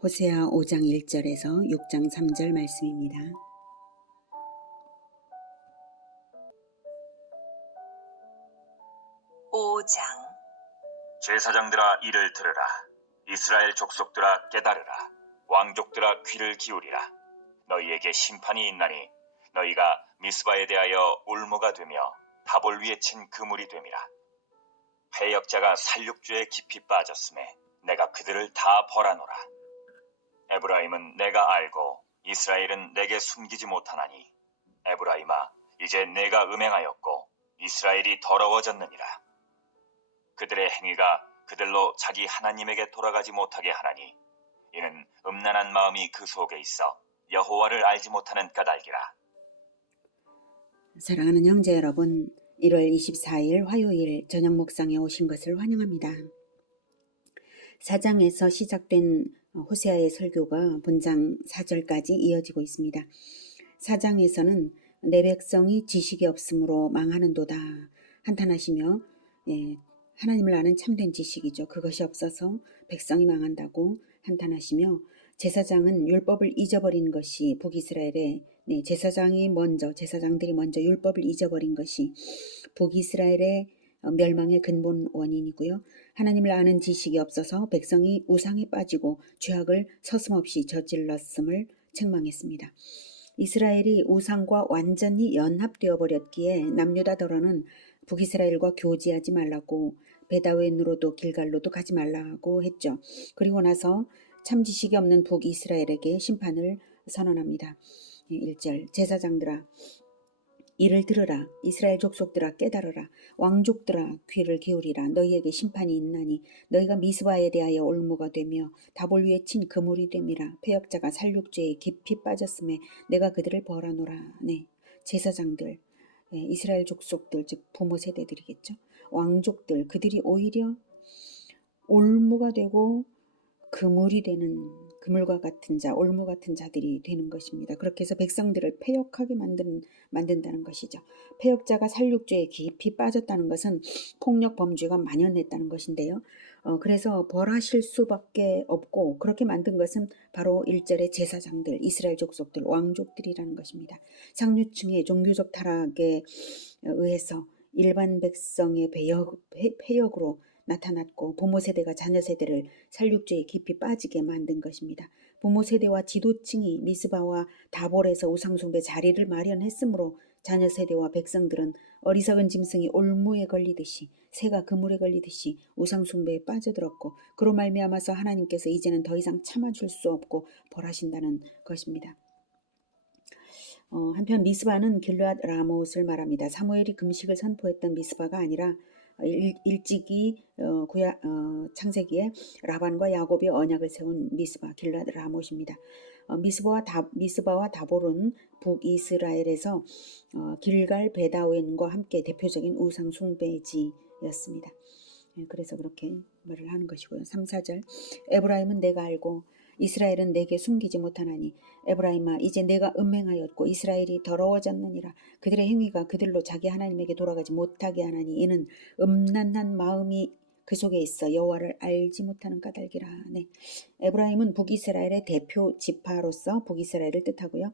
호세아 5장 1절에서 6장 3절 말씀입니다. 5장. 제사장들아 이를 들으라. 이스라엘 족속들아 깨달으라. 왕족들아 귀를 기울이라. 너희에게 심판이 있나니 너희가 미스바에 대하여 울무가 되며 다볼 위에 친 그물이 됨이라. 패역자가 살육죄에 깊이 빠졌음에 내가 그들을 다 벌하노라. 에브라임은 내가 알고 이스라엘은 내게 숨기지 못하나니 에브라임아 이제 내가 음행하였고 이스라엘이 더러워졌느니라. 그들의 행위가 그들로 자기 하나님에게 돌아가지 못하게 하나니 이는 음란한 마음이 그 속에 있어 여호와를 알지 못하는 까닭이라. 사랑하는 형제 여러분, 1월 24일 화요일 저녁 묵상에 오신 것을 환영합니다. 4장에서 시작된 호세아의 설교가 본장 4절까지 이어지고 있습니다. 4장에서는 내 백성이 지식이 없으므로 망하는도다 한탄하시며, 하나님을 아는 참된 지식이죠. 그것이 없어서 백성이 망한다고 한탄하시며, 제사장은 율법을 잊어버린 것이 북이스라엘의 제사장들이 먼저 율법을 잊어버린 것이 북이스라엘의 멸망의 근본 원인이고요. 하나님을 아는 지식이 없어서 백성이 우상에 빠지고 죄악을 서슴없이 저질렀음을 책망했습니다. 이스라엘이 우상과 완전히 연합되어 버렸기에 남유다더러는 북이스라엘과 교제하지 말라고, 베다웬으로도 길갈로도 가지 말라고 했죠. 그리고 나서 참 지식이 없는 북이스라엘에게 심판을 선언합니다. 1절 제사장들아 이를 들으라. 이스라엘 족속들아 깨달으라. 왕족들아 귀를 기울이라. 너희에게 심판이 있나니 너희가 미스바에 대하여 올무가 되며 다볼 위에 친 그물이 됨이라. 패역자가 살육죄에 깊이 빠졌음에 내가 그들을 벌하노라. 제사장들, 이스라엘 족속들, 즉 부모 세대들이겠죠. 왕족들, 그들이 오히려 올무가 되고 그물이 되는, 그물과 같은 자, 올무 같은 자들이 되는 것입니다. 그렇게 해서 백성들을 패역하게 만든다는 것이죠. 패역자가 살육죄에 깊이 빠졌다는 것은 폭력 범죄가 만연했다는 것인데요. 그래서 벌하실 수밖에 없고, 그렇게 만든 것은 바로 1절의 제사장들, 이스라엘 족속들, 왕족들이라는 것입니다. 상류층의 종교적 타락에 의해서 일반 백성의 패역으로 나타났고, 부모 세대가 자녀 세대를 살육죄에 깊이 빠지게 만든 것입니다. 부모 세대와 지도층이 미스바와 다볼에서 우상숭배 자리를 마련했으므로 자녀 세대와 백성들은 어리석은 짐승이 올무에 걸리듯이, 새가 그물에 걸리듯이 우상숭배에 빠져들었고, 그로 말미암아서 하나님께서 이제는 더 이상 참아줄 수 없고 벌하신다는 것입니다. 한편 미스바는 길르앗 라못을 말합니다. 사무엘이 금식을 선포했던 미스바가 아니라 일찍이 창세기에 라반과 야곱이 언약을 세운 미스바, 길르앗 라못입니다. 미스바와 다볼은 북이스라엘에서 길갈 베다웬과 함께 대표적인 우상 숭배지였습니다. 그래서 그렇게 말을 하는 것이고요. 3, 4절 에브라임은 내가 알고 이스라엘은 내게 숨기지 못하나니 에브라임아 이제 내가 음행하였고 이스라엘이 더러워졌느니라. 그들의 행위가 그들로 자기 하나님에게 돌아가지 못하게 하나니 이는 음란한 마음이 그 속에 있어 여호와를 알지 못하는 까닭이라. 에브라임은 북이스라엘의 대표 지파로서 북이스라엘을 뜻하고요.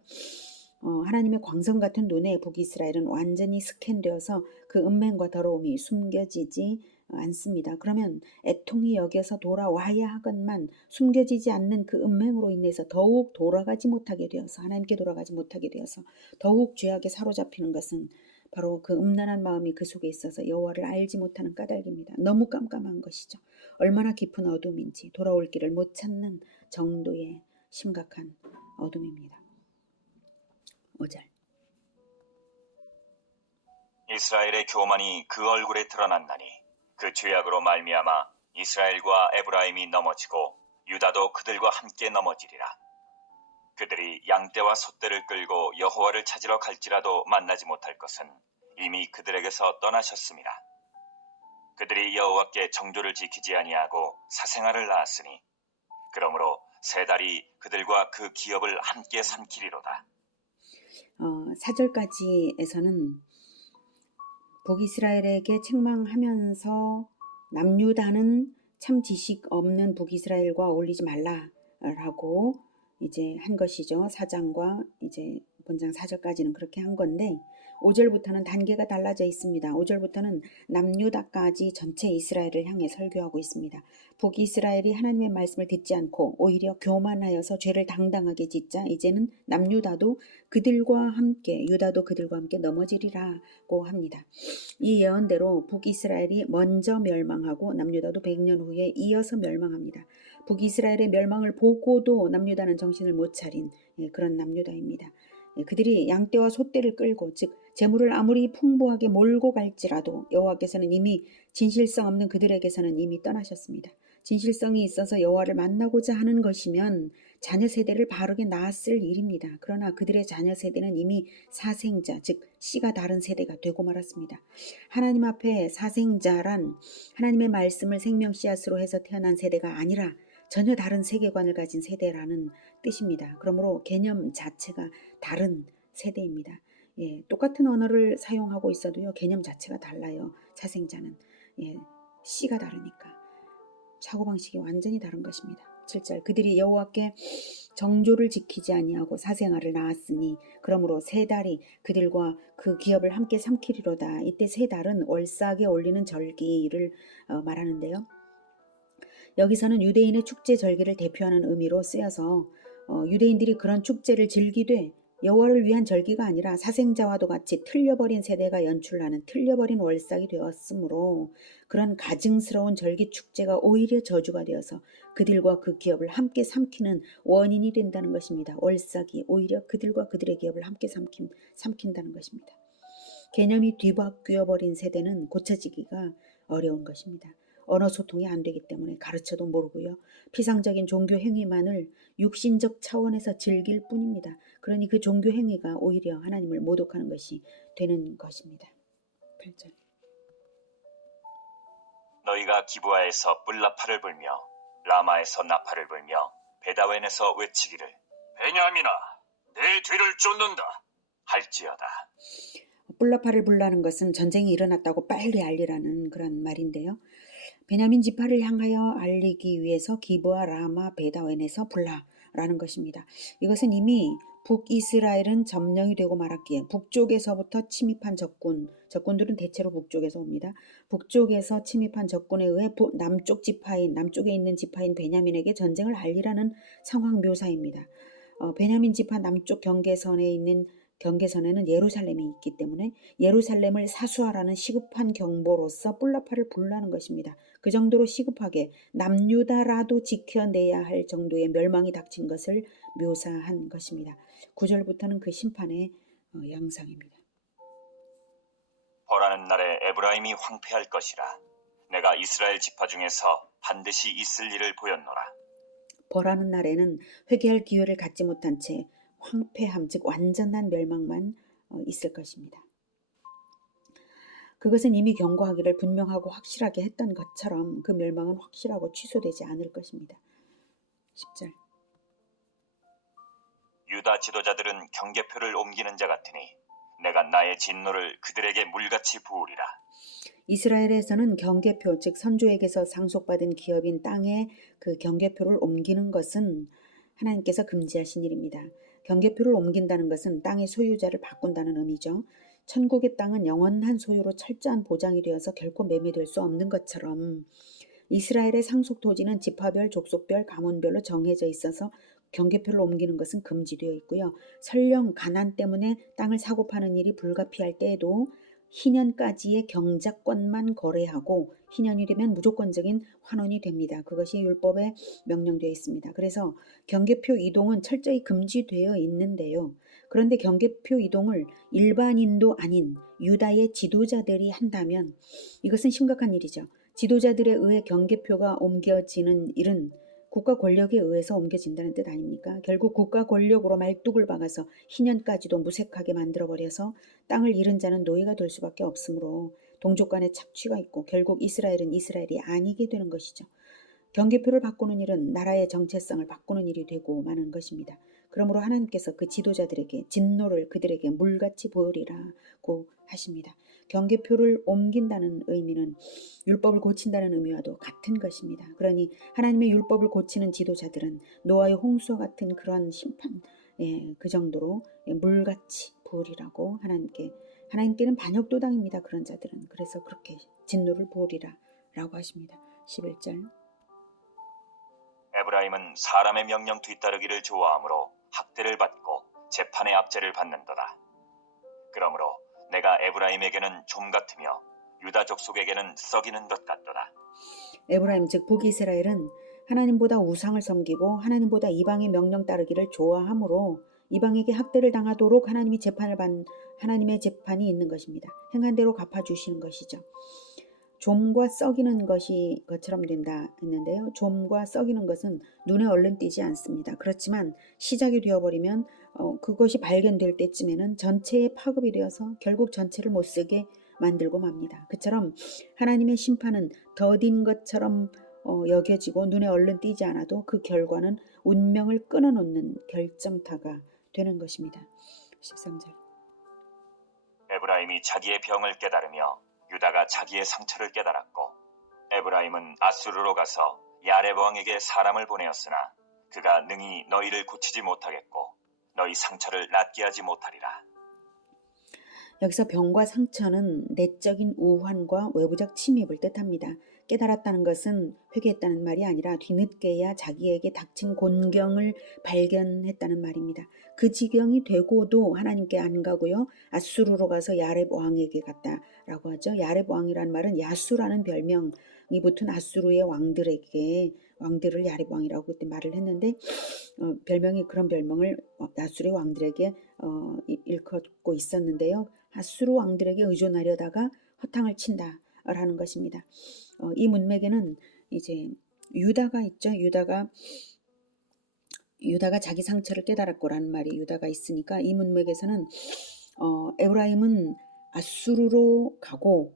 하나님의 광선 같은 눈에 북이스라엘은 완전히 스캔되어서 그 음행과 더러움이 숨겨지지 않습니다. 그러면 애통이 여겨서 돌아와야 하건만 숨겨지지 않는 그 음행으로 인해서 더욱 돌아가지 못하게 되어서, 하나님께 돌아가지 못하게 되어서 더욱 죄악에 사로잡히는 것은 바로 그 음란한 마음이 그 속에 있어서 여호와를 알지 못하는 까닭입니다. 너무 깜깜한 것이죠. 얼마나 깊은 어둠인지 돌아올 길을 못 찾는 정도의 심각한 어둠입니다. 5절 이스라엘의 교만이 그 얼굴에 드러났나니 그 죄악으로 말미암아 이스라엘과 에브라임이 넘어지고 유다도 그들과 함께 넘어지리라. 그들이 양떼와 소떼를 끌고 여호와를 찾으러 갈지라도 만나지 못할 것은 이미 그들에게서 떠나셨음이라. 그들이 여호와께 정조를 지키지 아니하고 사생아를 낳았으니 그러므로 세 달이 그들과 그 기업을 함께 삼키리로다. 4절까지에서는 북이스라엘에게 책망하면서 남유다는 참 지식 없는 북이스라엘과 어울리지 말라 라고 이제 한 것이죠. 4장과 이제 본장 4절까지는 그렇게 한 건데 5절부터는 단계가 달라져 있습니다. 5절부터는 남유다까지 전체 이스라엘을 향해 설교하고 있습니다. 북이스라엘이 하나님의 말씀을 듣지 않고 오히려 교만하여서 죄를 당당하게 짓자 이제는 남유다도 그들과 함께 유다도 그들과 함께 넘어지리라고 합니다. 이 예언대로 북이스라엘이 먼저 멸망하고 남유다도 100년 후에 이어서 멸망합니다. 북이스라엘의 멸망을 보고도 남유다는 정신을 못 차린 그런 남유다입니다. 그들이 양떼와 소떼를 끌고 즉 재물을 아무리 풍부하게 몰고 갈지라도 여호와께서는 이미 진실성 없는 그들에게서는 이미 떠나셨습니다. 진실성이 있어서 여호와를 만나고자 하는 것이면 자녀 세대를 바르게 낳았을 일입니다. 그러나 그들의 자녀 세대는 이미 사생자 즉 씨가 다른 세대가 되고 말았습니다. 하나님 앞에 사생자란 하나님의 말씀을 생명 씨앗으로 해서 태어난 세대가 아니라 전혀 다른 세계관을 가진 세대라는 뜻입니다. 그러므로 개념 자체가 다른 세대입니다. 똑같은 언어를 사용하고 있어도요. 개념 자체가 달라요. 사생자는. 씨가 다르니까. 사고방식이 완전히 다른 것입니다. 7절 그들이 여호와께 정조를 지키지 아니하고 사생아를 낳았으니 그러므로 세 달이 그들과 그 기업을 함께 삼키리로다. 이때 세 달은 월삭에 올리는 절기를 말하는데요. 여기서는 유대인의 축제 절기를 대표하는 의미로 쓰여서 유대인들이 그런 축제를 즐기되 여호와를 위한 절기가 아니라 사생자와도 같이 틀려버린 세대가 연출하는 틀려버린 월삭이 되었으므로 그런 가증스러운 절기 축제가 오히려 저주가 되어서 그들과 그 기업을 함께 삼키는 원인이 된다는 것입니다. 월삭이 오히려 그들과 그들의 기업을 함께 삼킨다는 것입니다. 개념이 뒤바뀌어버린 세대는 고쳐지기가 어려운 것입니다. 언어 소통이 안 되기 때문에 가르쳐도 모르고요. 피상적인 종교 행위만을 육신적 차원에서 즐길 뿐입니다. 그러니 그 종교 행위가 오히려 하나님을 모독하는 것이 되는 것입니다. 8절 너희가 기브아에서 뿔나팔을 불며 라마에서 나팔을 불며 베다웬에서 외치기를 베냐민아 내 뒤를 쫓는다 할지어다. 뿔나팔을 불라는 것은 전쟁이 일어났다고 빨리 알리라는 그런 말인데요. 베냐민 지파를 향하여 알리기 위해서 기브아 라마 베다웬에서 불라라는 것입니다. 이것은 이미 북이스라엘은 점령이 되고 말았기에 북쪽에서부터 침입한 적군들은 대체로 북쪽에서 옵니다. 북쪽에서 침입한 적군에 의해 남쪽에 있는 지파인 베냐민에게 전쟁을 알리라는 상황 묘사입니다. 베냐민 지파 남쪽 경계선에는 예루살렘이 있기 때문에 예루살렘을 사수하라는 시급한 경보로서 뿔나팔을 불라는 것입니다. 그 정도로 시급하게 남유다라도 지켜내야 할 정도의 멸망이 닥친 것을 묘사한 것입니다. 9절부터는 그 심판의 양상입니다. 벌하는 날에 에브라임이 황폐할 것이라 내가 이스라엘 지파 중에서 반드시 있을 일을 보였노라. 벌하는 날에는 회개할 기회를 갖지 못한 채 황폐함 즉 완전한 멸망만 있을 것입니다. 그것은 이미 경고하기를 분명하고 확실하게 했던 것처럼 그 멸망은 확실하고 취소되지 않을 것입니다. 10절 유다 지도자들은 경계표를 옮기는 자 같으니 내가 나의 진노를 그들에게 물같이 부으리라. 이스라엘에서는 경계표 즉 선조에게서 상속받은 기업인 땅에 그 경계표를 옮기는 것은 하나님께서 금지하신 일입니다. 경계표를 옮긴다는 것은 땅의 소유자를 바꾼다는 의미죠. 천국의 땅은 영원한 소유로 철저한 보장이 되어서 결코 매매될 수 없는 것처럼 이스라엘의 상속 토지는 지파별, 족속별, 가문별로 정해져 있어서 경계표를 옮기는 것은 금지되어 있고요. 설령 가난 때문에 땅을 사고 파는 일이 불가피할 때에도 희년까지의 경작권만 거래하고 희년이 되면 무조건적인 환원이 됩니다. 그것이 율법에 명령되어 있습니다. 그래서 경계표 이동은 철저히 금지되어 있는데요. 그런데 경계표 이동을 일반인도 아닌 유다의 지도자들이 한다면 이것은 심각한 일이죠. 지도자들에 의해 경계표가 옮겨지는 일은 국가 권력에 의해서 옮겨진다는 뜻 아닙니까? 결국 국가 권력으로 말뚝을 박아서 희년까지도 무색하게 만들어버려서 땅을 잃은 자는 노예가 될 수밖에 없으므로 동족 간의 착취가 있고 결국 이스라엘은 이스라엘이 아니게 되는 것이죠. 경계표를 바꾸는 일은 나라의 정체성을 바꾸는 일이 되고 마는 것입니다. 그러므로 하나님께서 그 지도자들에게 진노를 그들에게 물같이 부으리라고 하십니다. 경계표를 옮긴다는 의미는 율법을 고친다는 의미와도 같은 것입니다. 그러니 하나님의 율법을 고치는 지도자들은 노아의 홍수와 같은 그러한 심판, 그 정도로 물같이 부으리라고 하나님께는 반역도당입니다. 그런 자들은. 그래서 그렇게 진노를 부으리라 라고 하십니다. 11절. 에브라임은 사람의 명령 뒤따르기를 좋아하므로 학대를 받고 재판의 압제를 받는도다. 그러므로 내가 에브라임에게는 좀 같으며 유다 족속에게는 썩이는 것 같도다. 에브라임 즉 북이스라엘은 하나님보다 우상을 섬기고 하나님보다 이방의 명령 따르기를 좋아하므로 이방에게 학대를 당하도록 하나님의 재판이 있는 것입니다. 행한 대로 갚아주시는 것이죠. 좀과 썩이는 것이 것처럼 된다 했는데요. 좀과 썩이는 것은 눈에 얼른 띄지 않습니다. 그렇지만 시작이 되어버리면 그것이 발견될 때쯤에는 전체에 파급이 되어서 결국 전체를 못쓰게 만들고 맙니다. 그처럼 하나님의 심판은 더딘 것처럼 여겨지고 눈에 얼른 띄지 않아도 그 결과는 운명을 끊어놓는 결정타가 되는 것입니다. 13절. 에브라임이 자기의 병을 깨달으며 유다가 자기의 상처를 깨달았고 에브라임은 아수르로 가서 야렙 왕에게 사람을 보내었으나 그가 능히 너희를 고치지 못하겠고 너희 상처를 낫게 하지 못하리라. 여기서 병과 상처는 내적인 우환과 외부적 침입을 뜻합니다. 깨달았다는 것은 회개했다는 말이 아니라 뒤늦게야 자기에게 닥친 곤경을 발견했다는 말입니다. 그 지경이 되고도 하나님께 안 가고요. 아수르로 가서 야렙 왕에게 갔다라고 하죠. 야렙 왕이라는 말은 야수라는 별명이 붙은 아수르의 왕들을 야렙 왕이라고 그때 말을 했는데 별명이 그런 별명을 아수르의 왕들에게 일컫고 있었는데요. 아수르 왕들에게 의존하려다가 허탕을 친다라는 것입니다. 이 문맥에는 이제 유다가 있죠. 유다가 자기 상처를 깨달았고라는 말이 유다가 있으니까 이 문맥에서는 에브라임은 아수르로 가고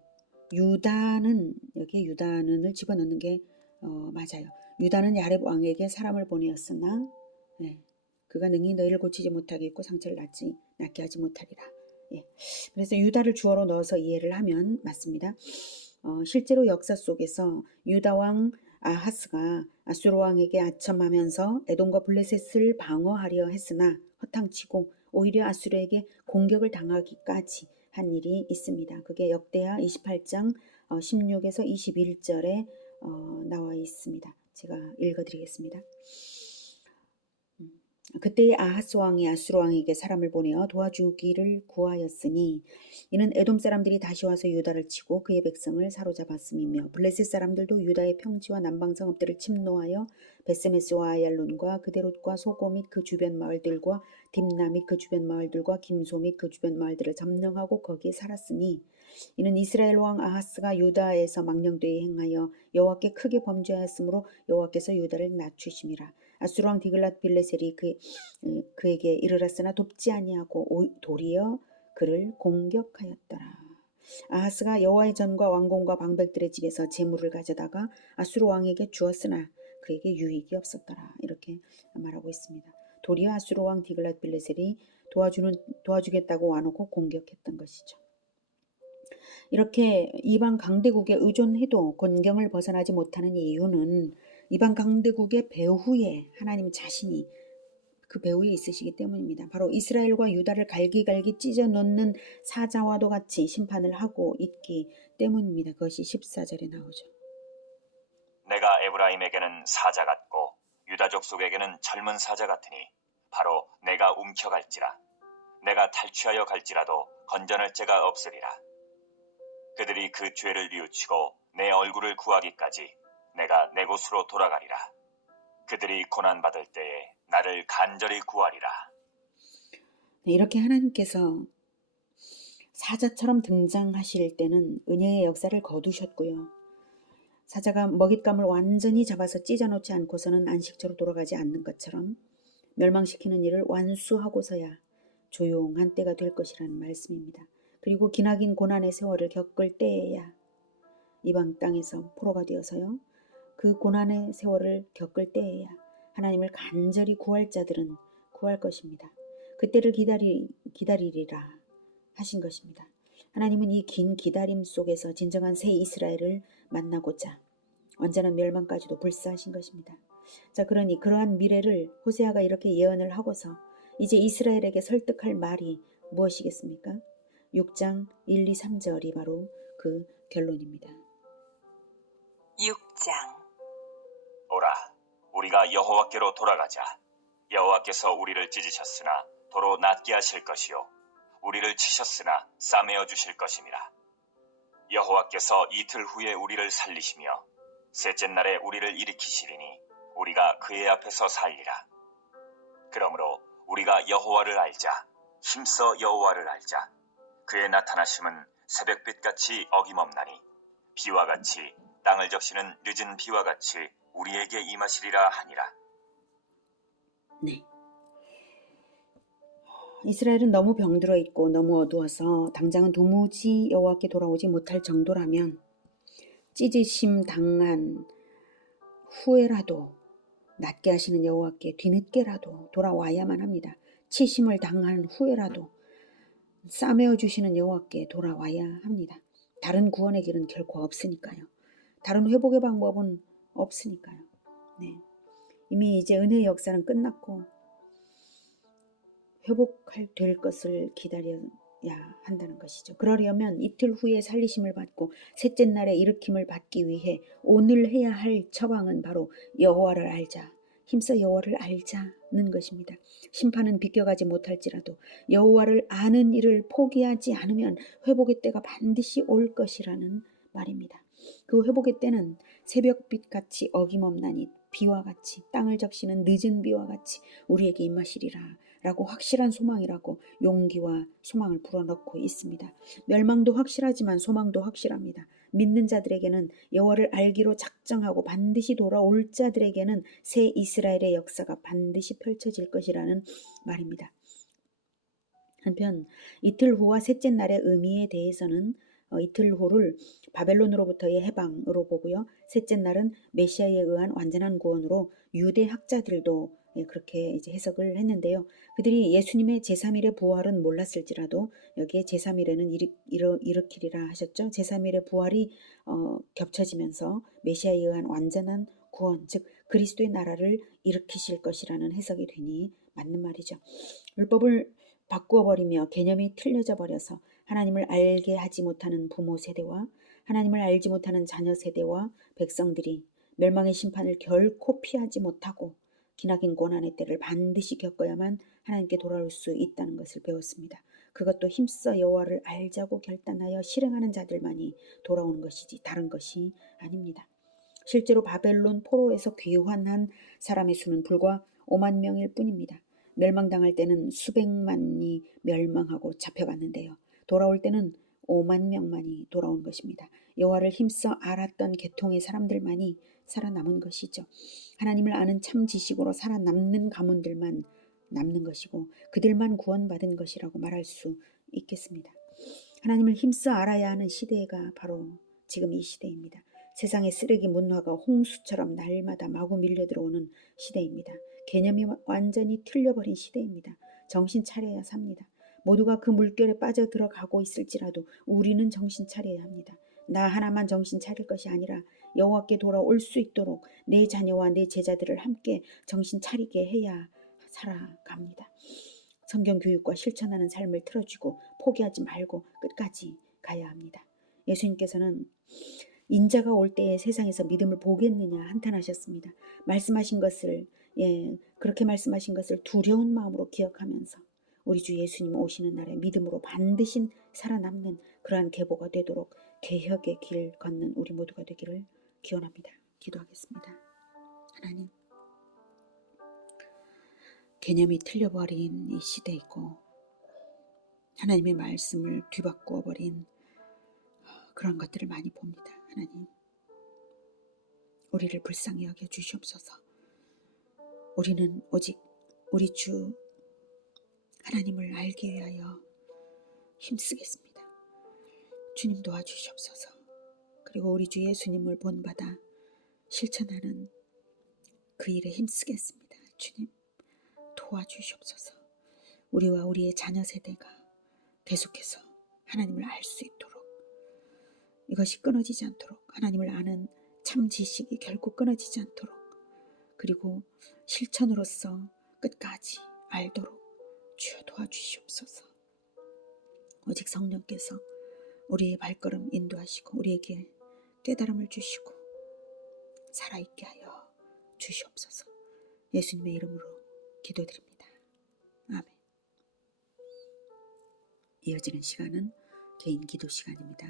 유다는 여기 유다는을 집어넣는 게 맞아요. 유다는 야렙 왕에게 사람을 보내었으나 그가 능히 너희를 고치지 못하겠고 상처를 낫게 하지 못하리라. 그래서 유다를 주어로 넣어서 이해를 하면 맞습니다. 실제로 역사 속에서 유다 왕 아하스가 아수르 왕에게 아첨하면서 에돔과 블레셋을 방어하려 했으나 허탕치고 오히려 아수르에게 공격을 당하기까지 한 일이 있습니다. 그게 역대하 28장 16에서 21절에 나와 있습니다. 제가 읽어드리겠습니다. 그때의 아하스 왕이 아수르 왕에게 사람을 보내어 도와주기를 구하였으니 이는 에돔 사람들이 다시 와서 유다를 치고 그의 백성을 사로잡았음이며 블레셋 사람들도 유다의 평지와 남방 성읍들을 침노하여 베세메스와 아얄론과 그데롯과 소고 및 그 주변 마을들과 딥나 및 그 주변 마을들과 김소 및 그 주변 마을들을 점령하고 거기에 살았으니 이는 이스라엘 왕 아하스가 유다에서 망령되이 행하여 여호와께 크게 범죄하였으므로 여호와께서 유다를 낮추심이라. 아수르 왕 디글랏 빌레셀이 그에게 이르렀으나 돕지 아니하고 도리어 그를 공격하였더라. 아하스가 여호와의 전과 왕궁과 방백들의 집에서 재물을 가져다가 아수르 왕에게 주었으나 그에게 유익이 없었더라. 이렇게 말하고 있습니다. 도리어 아수르 왕 디글랏 빌레셀이 도와주겠다고 와놓고 공격했던 것이죠. 이렇게 이방 강대국에 의존해도 곤경을 벗어나지 못하는 이유는 이방 강대국의 배후에 하나님 자신이 그 배후에 있으시기 때문입니다. 바로 이스라엘과 유다를 갈기갈기 찢어놓는 사자와도 같이 심판을 하고 있기 때문입니다. 그것이 14절에 나오죠. 내가 에브라임에게는 사자 같고 유다 족속에게는 젊은 사자 같으니 바로 내가 움켜갈지라. 내가 탈취하여 갈지라도 건져낼 자가 없으리라. 그들이 그 죄를 뉘우치고 내 얼굴을 구하기까지 내가 내 곳으로 돌아가리라. 그들이 고난받을 때에 나를 간절히 구하리라. 이렇게 하나님께서 사자처럼 등장하실 때는 은혜의 역사를 거두셨고요. 사자가 먹잇감을 완전히 잡아서 찢어놓지 않고서는 안식처로 돌아가지 않는 것처럼 멸망시키는 일을 완수하고서야 조용한 때가 될 것이라는 말씀입니다. 그리고 기나긴 고난의 세월을 겪을 때에야 이방 땅에서 포로가 되어서요. 그 고난의 세월을 겪을 때에야 하나님을 간절히 구할 자들은 구할 것입니다. 그때를 기다리리라 하신 것입니다. 하나님은 이 긴 기다림 속에서 진정한 새 이스라엘을 만나고자 완전한 멸망까지도 불사하신 것입니다. 자, 그러니 그러한 미래를 호세아가 이렇게 예언을 하고서 이제 이스라엘에게 설득할 말이 무엇이겠습니까? 6장 1, 2, 3절이 바로 그 결론입니다. 6장 오라, 우리가 여호와께로 돌아가자. 여호와께서 우리를 찢으셨으나 도로 낫게 하실 것이요 우리를 치셨으나 싸매어 주실 것임이라. 여호와께서 이틀 후에 우리를 살리시며 셋째 날에 우리를 일으키시리니 우리가 그의 앞에서 살리라. 그러므로 우리가 여호와를 알자. 힘써 여호와를 알자. 그의 나타나심은 새벽빛같이 어김없나니 비와 같이 땅을 적시는 늦은 비와 같이 우리에게 임하시리라 하니라. 네. 이스라엘은 너무 병들어 있고 너무 어두워서 당장은 도무지 여호와께 돌아오지 못할 정도라면 찢으심 당한 후에라도 낫게 하시는 여호와께 뒤늦게라도 돌아와야만 합니다. 치심을 당한 후에라도 싸매어 주시는 여호와께 돌아와야 합니다. 다른 구원의 길은 결코 없으니까요. 다른 회복의 방법은 없으니까요. 네. 이미 이제 은혜의 역사는 끝났고 될 것을 기다려야 한다는 것이죠. 그러려면 이틀 후에 살리심을 받고 셋째 날에 일으킴을 받기 위해 오늘 해야 할 처방은 바로 여호와를 알자. 힘써 여호와를 알자는 것입니다. 심판은 비껴가지 못할지라도 여호와를 아는 일을 포기하지 않으면 회복의 때가 반드시 올 것이라는 말입니다. 그 회복의 때는 새벽빛같이 어김없나니 비와 같이 땅을 적시는 늦은 비와 같이 우리에게 임하시리라 라고 확실한 소망이라고 용기와 소망을 불어넣고 있습니다. 멸망도 확실하지만 소망도 확실합니다. 믿는 자들에게는 여호와를 알기로 작정하고 반드시 돌아올 자들에게는 새 이스라엘의 역사가 반드시 펼쳐질 것이라는 말입니다. 한편 이틀 후와 셋째 날의 의미에 대해서는 이틀 후를 바벨론으로부터의 해방으로 보고요. 셋째 날은 메시아에 의한 완전한 구원으로 유대 학자들도 그렇게 이제 해석을 했는데요. 그들이 예수님의 제3일의 부활은 몰랐을지라도 여기에 제3일에는 일으키리라 하셨죠. 제3일의 부활이 겹쳐지면서 메시아에 의한 완전한 구원, 즉 그리스도의 나라를 일으키실 것이라는 해석이 되니 맞는 말이죠. 율법을 바꾸어 버리며 개념이 틀려져 버려서 하나님을 알게 하지 못하는 부모 세대와 하나님을 알지 못하는 자녀 세대와 백성들이 멸망의 심판을 결코 피하지 못하고 기나긴 고난의 때를 반드시 겪어야만 하나님께 돌아올 수 있다는 것을 배웠습니다. 그것도 힘써 여호와를 알자고 결단하여 실행하는 자들만이 돌아오는 것이지 다른 것이 아닙니다. 실제로 바벨론 포로에서 귀환한 사람의 수는 불과 5만 명일 뿐입니다. 멸망당할 때는 수백만이 멸망하고 잡혀갔는데요. 돌아올 때는 5만 명만이 돌아온 것입니다. 여호와를 힘써 알았던 계통의 사람들만이 살아남은 것이죠. 하나님을 아는 참 지식으로 살아남는 가문들만 남는 것이고 그들만 구원받은 것이라고 말할 수 있겠습니다. 하나님을 힘써 알아야 하는 시대가 바로 지금 이 시대입니다. 세상의 쓰레기 문화가 홍수처럼 날마다 마구 밀려 들어오는 시대입니다. 개념이 완전히 틀려버린 시대입니다. 정신 차려야 삽니다. 모두가 그 물결에 빠져 들어가고 있을지라도 우리는 정신 차려야 합니다. 나 하나만 정신 차릴 것이 아니라 여호와께 돌아올 수 있도록 내 자녀와 내 제자들을 함께 정신 차리게 해야 살아갑니다. 성경 교육과 실천하는 삶을 틀어주고 포기하지 말고 끝까지 가야 합니다. 예수님께서는 인자가 올 때에 세상에서 믿음을 보겠느냐 한탄하셨습니다. 말씀하신 것을 그렇게 말씀하신 것을 두려운 마음으로 기억하면서 우리 주 예수님 오시는 날에 믿음으로 반드시 살아남는 그러한 계보가 되도록 개혁의 길 걷는 우리 모두가 되기를 기원합니다. 기도하겠습니다. 하나님, 개념이 틀려버린 이 시대이고 하나님의 말씀을 뒤바꾸어 버린 그런 것들을 많이 봅니다. 하나님, 우리를 불쌍히 여겨 주시옵소서. 우리는 오직 우리 주 하나님을 알기 위하여 힘쓰겠습니다. 주님 도와주시옵소서. 그리고 우리 주 예수님을 본받아 실천하는 그 일에 힘쓰겠습니다. 주님 도와주시옵소서. 우리와 우리의 자녀 세대가 계속해서 하나님을 알 수 있도록, 이것이 끊어지지 않도록, 하나님을 아는 참 지식이 결코 끊어지지 않도록, 그리고 실천으로서 끝까지 알도록 주여 도와주시옵소서. 오직 성령께서 우리의 발걸음 인도하시고 우리에게 깨달음을 주시고 살아있게 하여 주시옵소서. 예수님의 이름으로 기도드립니다. 아멘. 이어지는 시간은 개인 기도 시간입니다.